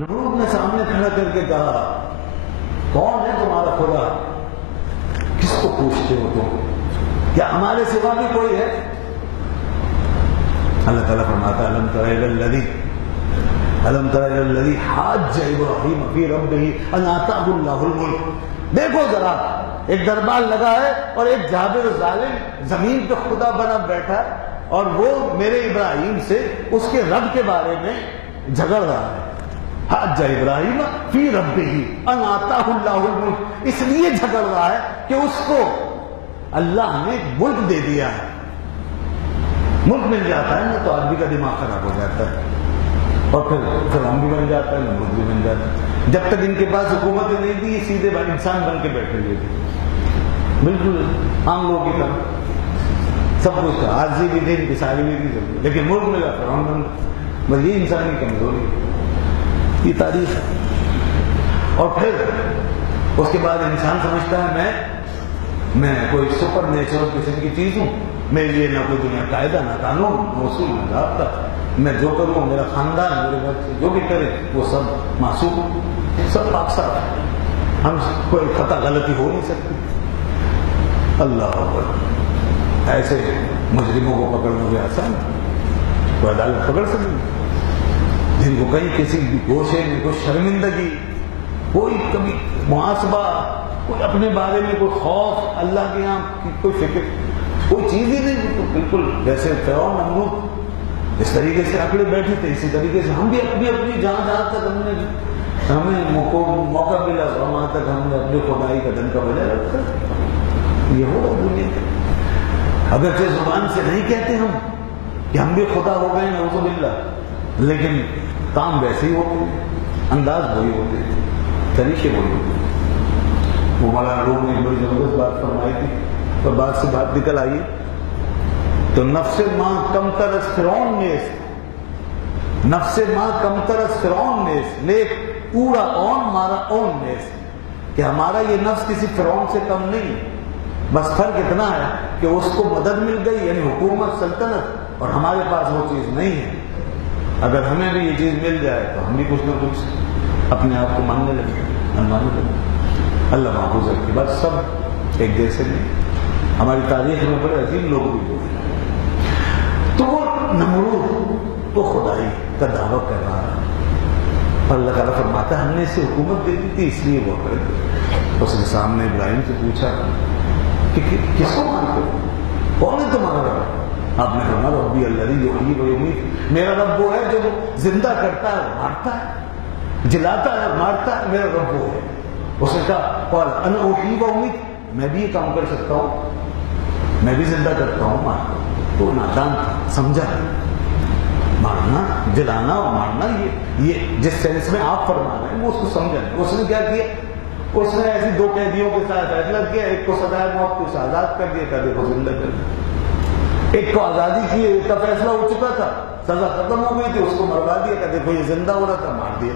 نمرود نے سامنے کھڑا کر کے کہا کون ہے تمہارا خدا؟ کس کو پوچھتے ہو تم؟ کیا ہمارے سوا بھی کوئی ہے؟ اللہ تعالیٰ فرماتا الم تر الی الذی حاج ابراہیم فی ربہ ان آتاہ اللہ الملک۔ دیکھو ذرا، ایک دربار لگا ہے اور ایک جابر ظالم زمین پہ خدا بنا بیٹھا ہے اور وہ میرے ابراہیم سے اس کے رب کے بارے میں جھگڑ رہا ہے۔ حاج ابراہیم فی ربہ ان آتاہ اللہ الملک، اس لیے جھگڑ رہا ہے کہ اس کو اللہ نے ملک دے دیا ہے۔ ملک مل جاتا ہے نا تو آدمی کا دماغ خراب ہو جاتا ہے اور پھر فرعون بھی بن جاتا ہے، نمرود بھی بن جاتا ہے۔ جب تک ان کے پاس حکومت نہیں تھی، یہ سیدھے انسان بن کے بیٹھے ہوئے تھے، بالکل عام لوگوں کی طرح، سب کچھ تھا، عاجزی بھی تھی، انکساری بھی تھی، لیکن ملک ملا، فرعون بن گیا۔ بس یہ انسانی کمزوری، یہ تاریخ ہے۔ اور پھر اس کے بعد انسان سمجھتا ہے میں کوئی سپر نیچرل قسم کی چیز ہوں، میرے لیے نہ کوئی دنیا قاعدہ، نہ قانون، نہ اصول، نہ ضابطہ، میں جو کروں، میرا خاندان، میرے گھر سے جو بھی کرے وہ سب معصوم، سب پاک صاف، ہم کوئی خطا غلطی ہو نہیں سکتی۔ اللہ اکبر، ایسے مجرموں کو پکڑنا بھی آسان ہے، کوئی عدالت پکڑ سکتی، جن کو کہیں کسی گوشے میں کوئی شرمندگی، کوئی کبھی محاسبہ، کوئی اپنے بارے میں کوئی خوف، اللہ کے یہاں کی کوئی فکر، کوئی چیز ہی نہیں، تو بالکل جیسے فرعون نمرود اس طریقے سے اکڑے بیٹھے تھے، اسی طریقے سے ہم بھی اپنی جہاں تک ہمیں موقع ملا وہاں تک ہم نے اپنی خدائی کا ڈنکا بجایا رکھا۔ یہ ہوگا دنیا کا، اگرچہ زبان سے نہیں کہتے ہم کہ ہم بھی خدا ہو گئے نعوذ باللہ، لیکن کام ویسے ہی ہوتے ہیں، انداز وہی ہوتے ہیں، طریقے وہی ہوتے ہیں۔ وہ مولانا روم نے ایک بڑی زبردست بات فرمائی تھی اور بات سے بات نکل آئی تو نفس ماں کم ترس فرعون نیست، نفس ماں کم ترس فرعون نیست، لیک پورا اون مارا اون نیست، کہ ہمارا یہ نفس کسی فرعون سے کم نہیں، بس فرق اتنا ہے کہ اس کو مدد مل گئی، یعنی حکومت، سلطنت، اور ہمارے پاس وہ چیز نہیں ہے۔ اگر ہمیں بھی یہ چیز مل جائے تو ہم بھی کچھ نہ کچھ اپنے آپ کو ماننے لگے، منوانے لگے۔ اللہ محفوظ رکھے، بس سب ایک جیسے نہیں، ہماری تاریخ میں بڑے عظیم لوگ بھی ہوئے۔ تو وہ نمرود وہ خدائی کا دعویٰ کر رہا ہے، اور اللہ تعالیٰ فرماتا ہے ہم نے اسے حکومت دے دی تھی اس لیے وہ کر دیا۔ اس نے سامنے ابراہیم سے پوچھا کہ کس کو مانتے ہو، کون ہے تمہارا رب؟ آپ نے فرمایا ربی الذی یحیی و یمیت، میرا رب وہ ہے جو زندہ کرتا ہے اور مارتا ہے، جلاتا ہے اور مارتا ہے، میرا رب وہ ہے۔ اس نے کہا قال انا احیی و امیت، میں بھی یہ کام کر سکتا ہوں، میں بھی زندہ کرتا ہوں، مارتا ہوں۔ تو نادان تھا، سمجھا مارنا، جلانا اور مارنا یہ جس سینس میں آپ فرما رہے ہیں وہ اس کو سمجھا نہیں۔ اس نے کیا کیا، اس نے ایسی دو قیدیوں کے ساتھ فیصلہ کیا، ایک کو سزائے موت کو آزاد کر دیا، کہا دیکھو زندہ کر دیا، ایک کو آزادی کی، ایک کا فیصلہ ہو چکا تھا، سزا ختم ہو گئی تھی، اس کو مروا دیا، کہا دیکھو یہ زندہ ہو رہا تھا، مار دیا۔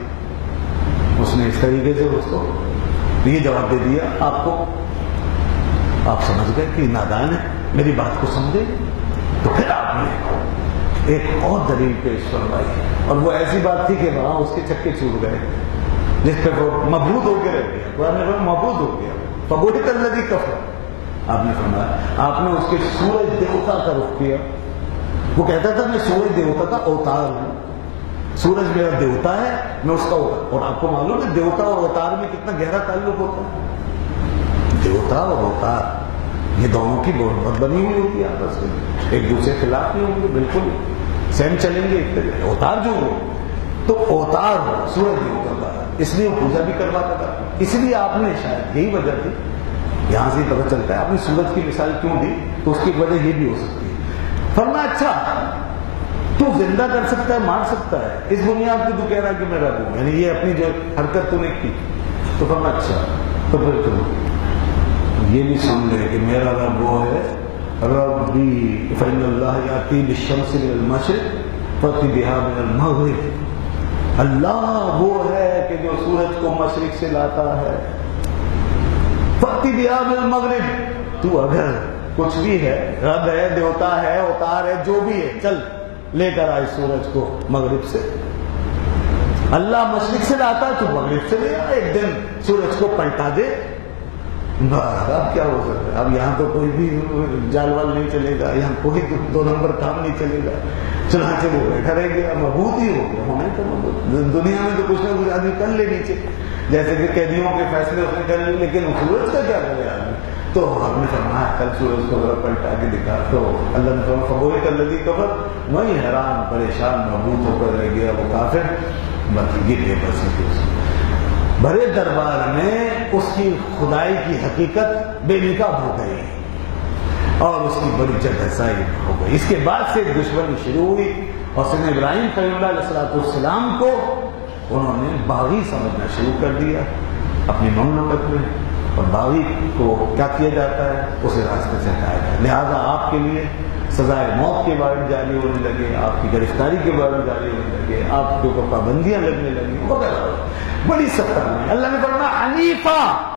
اس نے اس طریقے سے اس کو یہ جواب دے دیا، آپ سمجھ گئے کہ نادان ہے، میری بات کو سمجھے۔ تو پھر آپ نے ایک اور دلیل پیش فرمائی، اور وہ ایسی بات تھی کہ وہاں اس کے چکے چھوٹ گئے، جس پہ وہ مبہوت ہو کے رہ گیا، قرآن میں مبہوت ہو گیا، فبہت الذی کفر۔ آپ نے فرمایا، آپ نے اس کے سورج دیوتا کا رخ کیا، وہ کہتا تھا میں سورج دیوتا کا اوتار ہوں، سورج میرا دیوتا ہے، میں اس کا اوتار، اور آپ کو معلوم ہے دیوتا اور اوتار میں کتنا گہرا تعلق ہوتا ہے، دیوتا اور اوتار یہ دونوں کی بہت بنی ہوئی ہوتی ہے، آپس میں ایک دوسرے کے خلاف نہیں ہوں گے، بالکل سیم چلیں گے ایک طرح۔ اوتار جو ہو تو اوتار ہو سورج دیوتا کا، اس لیے وہ پوجا بھی کرواتا تھا، اس لیے آپ نے شاید یہی وجہ تھی، یہاں سے پتہ چلتا ہے آپ نے سورج کی مثال کیوں دی، تو اس کی وجہ یہ بھی ہو سکتی ہے۔ فرمایا اچھا تو زندہ کر سکتا ہے، مار سکتا ہے، اس بنیاد پہ تو کہہ رہا ہے کہ میں رب ہوں، یعنی یہ اپنی جو حرکت تو نے کی، تو فرمایا اچھا تو پھر تم یہ بھی سن لے کہ میرا رب وہ ہے ربی فإن اللہ یأتی بالشمس من المشرق فأتی بہا من المغرب، اللہ وہ ہے کہ جو سورج کو مشرق سے لاتا ہے، فأتی بہا من المغرب، تو اگر کچھ بھی ہے، رب ہے، دیوتا ہے، اوتار ہے، جو بھی ہے، چل لے کر آئے سورج کو مغرب سے۔ اللہ مشرق سے لاتا تو مغرب سے لے آ، ایک دن سورج کو پلٹا دے، اب کیا ہو سکتا ہے؟ اب یہاں تو کوئی بھی جال وال نہیں چلے گا، یہاں کوئی دو نمبر کام نہیں چلے گا، چنانچہ وہ بیٹھا رہ گیا، مبہوت ہی ہو گیا، ہمیں تو دنیا میں تو کچھ نہ کچھ آدمی کر لے نیچے، جیسے کہ قیدیوں کے فیصلے اس نے کر لیے، لیکن سورج کا کیا کرے آدمی؟ تو ہم نے فرمایا کل سورج کو ذرا پلٹا کے دکھا، تو اللہ نے فرمایا فبہت الذی کفر، وہی حیران پریشان مبہوت ہو کر رہ گیا وہ کافر، باقی گرے بس بڑے دربار میں اس کی خدائی کی حقیقت بے نقاب ہو گئی اور اس کی بڑی جگہسائی ہو گئی۔ اس کے بعد سے ایک دشمنی شروع ہوئی اور سیدنا ابراہیم خلیل اللہ علیہ السلام کو انہوں نے باغی سمجھنا شروع کر دیا اپنی مملکت میں، اور باغی کو کیا کیا جاتا ہے؟ اسے راستے سے ہٹایا جاتا ہے۔ لہٰذا آپ کے لیے سزائے موت کے بارے جاری ہونے لگے، آپ کی گرفتاری کے بارے جاری ہونے لگے، آپ کے اوپر پابندیاں لگنے لگی وغیرہ، بڑی سخت۔ اللہ نے فرمایا حنیفہ،